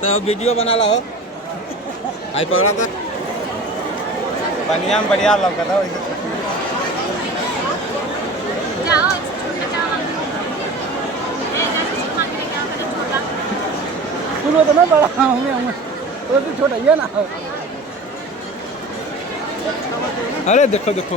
तो वीडियो बना ला हो आई पकड़ा था बढ़िया में बढ़िया लौका था वैसे जाओ छोटा चावल ऐसे खाने में क्या करना छोटा सुनो तो मैं बड़ा हूँ तो छोटा ही है ना। अरे देखो देखो